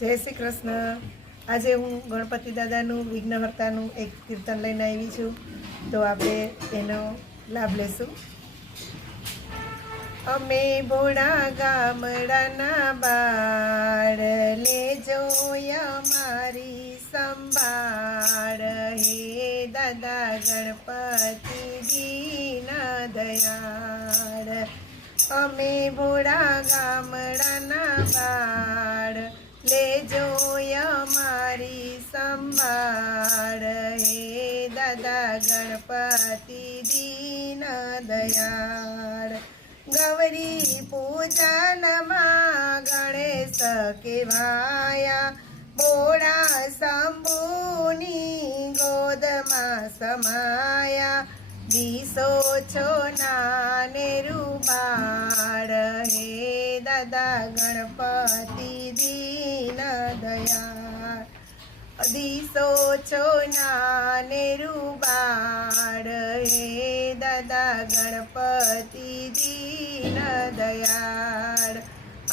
जय श्री कृष्ण। आज हूँ गणपति दादानु विघ्नहर्तानु एक कीर्तन लईने आवी छुं, तो आपणे एनो लाभ लेशुं। अमे भोळा गामडाना बाळ, लेजो अमारी संभाळ। हे दादा गणपति दीन दयाळ, अमे भोळा गामडाना बाळ, लेजो अमारी संभाळ। हे दादा गणपति दीन दयाळ, गौरी पूजनमा गणेश केवाया। भोळा शंभुनी गोदमा समाया, दिसो छो नानेरू बाळ। हे दादा गणपति दीन दयाळ, दिसो छो नानेरू बाळ। हे दादा गणपति दीन दयाळ,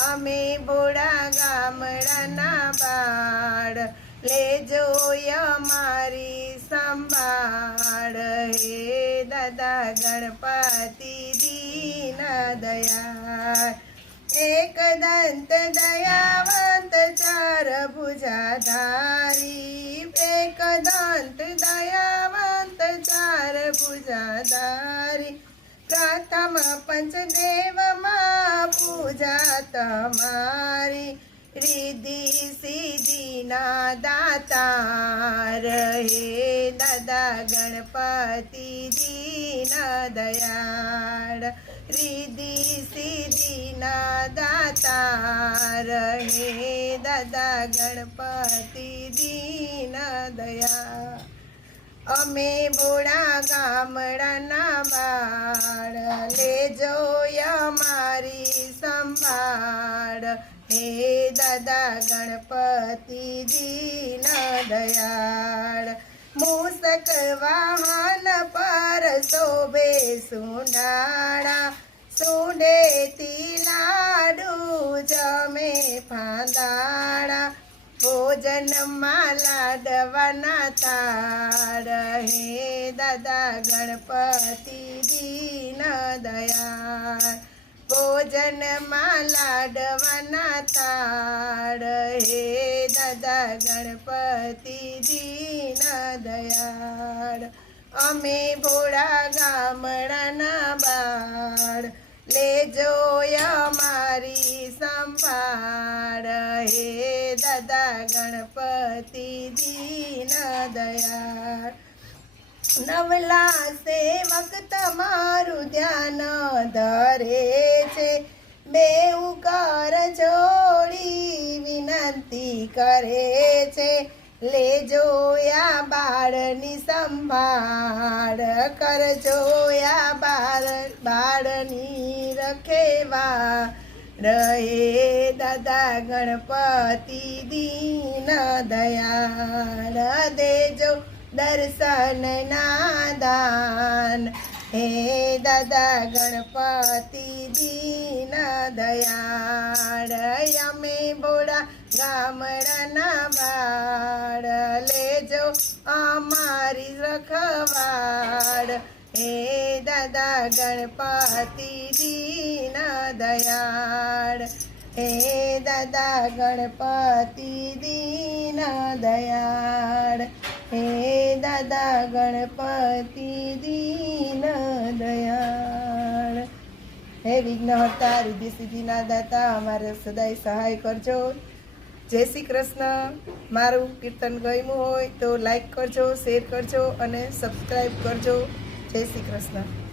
अमे भोळा गामडाना बाळ, लेजो अमारी संभाळ। हे दादा गणपति दीन दयाळ, एक दंत दयावंत चार भुजाधारी। एक दंत दयावंत चार भुजाधारी, प्रथम पंचदेव मां पूजा तमारी। रिद्धि सिद्धि ना दातार, हे दादा गणपति दीन दयाळ। रिद्धि सिद्धि ना दातार, हे दादा गणपति दीन दयाळ, अमे भोळा गामडाना बाळ, लेजो अमारी संभाळ। हे दादा गणपति दीन दयाळ, मूषक वाहन पर शोभे सुंडाळा। सुंडेती लाडू जमे फांदाळा, भोजन माला दवना ताळ। हे दादा गणपति दीन दयाळ, भोजन माला दवना ताळ। हे दादा गणपति दीन दयाळ, अमे भोळा गामडाना बाळ, लेजो अमारी संभाळ। हे दादा गणपति दीन दयाळ, नवला सेवक तमारू ध्यान धरे छे। बेउ कर जोड़ी विनंती करे छे, लेजो या बाळनी संभाळ। करजो या बाळनी रखेवाळ। हे दादा गणपति दीन दयाळ, देजो दर्शन नादान। हे दादा गणपति दीन दयाळ, अमे भोळा गामडाना बाळ, लेजो अमारी रखवाळ। हे दादा गणपति दीन दयाळ, हे दादा गणपति दीन दयाळ, हे दादा गणपति दीन दयाळ। हे विघ्नहर्ता रिद्धि सिद्धिना दाता, अमारे सदाय सहाय करजो। जय श्री कृष्ण। मारू कीर्तन गम्યું હોય તો લાઈક કરજો, શેર કરજો અને સબસ્ક્રાઈબ કરજો। जय श्री कृष्ण।